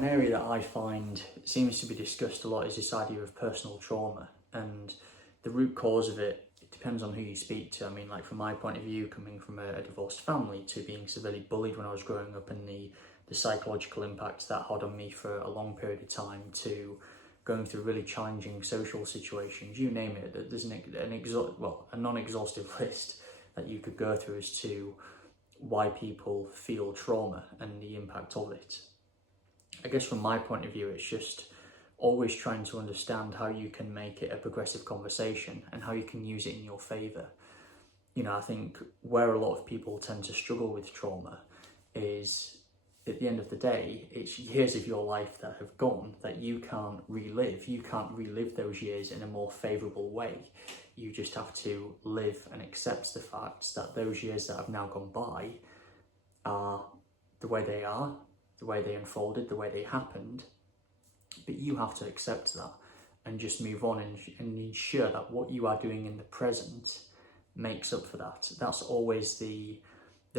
An area that I find seems to be discussed a lot is this idea of personal trauma, and the root cause of it depends on who you speak to. I mean, like from my point of view, coming from a divorced family to being severely bullied when I was growing up, and the psychological impacts that had on me for a long period of time, to going through really challenging social situations, you name it. There's a non-exhaustive list that you could go through as to why people feel trauma and the impact of it. I guess from my point of view, it's just always trying to understand how you can make it a progressive conversation and how you can use it in your favour. You know, I think where a lot of people tend to struggle with trauma is, at the end of the day, it's years of your life that have gone that you can't relive. You can't relive those years in a more favourable way. You just have to live and accept the fact that those years that have now gone by are the way they are, the way they unfolded, the way they happened, but you have to accept that and just move on and ensure that what you are doing in the present makes up for that. That's always the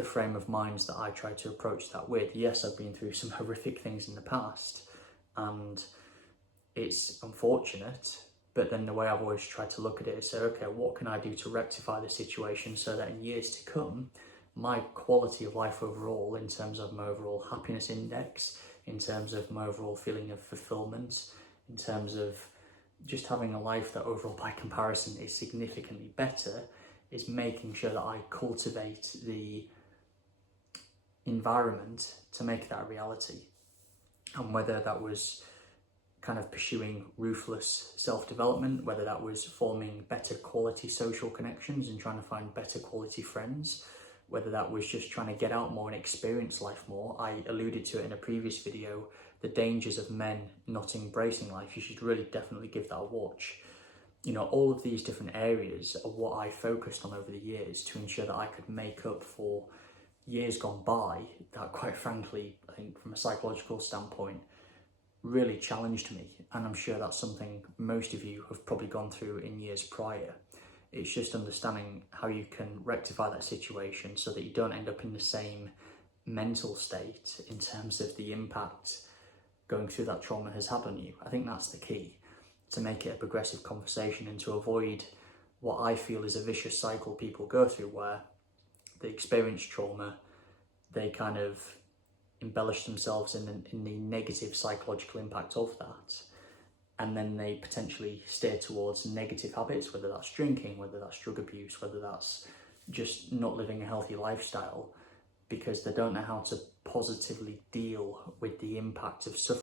frame of mind that I try to approach that with. Yes, I've been through some horrific things in the past and it's unfortunate, but then the way I've always tried to look at it is say, okay, what can I do to rectify the situation so that in years to come, my quality of life overall, in terms of my overall happiness index, in terms of my overall feeling of fulfillment, in terms of just having a life that overall by comparison is significantly better, is making sure that I cultivate the environment to make that a reality. And whether that was kind of pursuing ruthless self-development, whether that was forming better quality social connections and trying to find better quality friends, whether that was just trying to get out more and experience life more. I alluded to it in a previous video, the dangers of men not embracing life. You should really definitely give that a watch. You know, all of these different areas are what I focused on over the years to ensure that I could make up for years gone by that, quite frankly, I think from a psychological standpoint, really challenged me. And I'm sure that's something most of you have probably gone through in years prior. It's just understanding how you can rectify that situation so that you don't end up in the same mental state in terms of the impact going through that trauma has had on you. I think that's the key, to make it a progressive conversation and to avoid what I feel is a vicious cycle people go through, where they experience trauma, they kind of embellish themselves in the negative psychological impact of that, and then they potentially steer towards negative habits, whether that's drinking, whether that's drug abuse, whether that's just not living a healthy lifestyle, because they don't know how to positively deal with the impact of suffering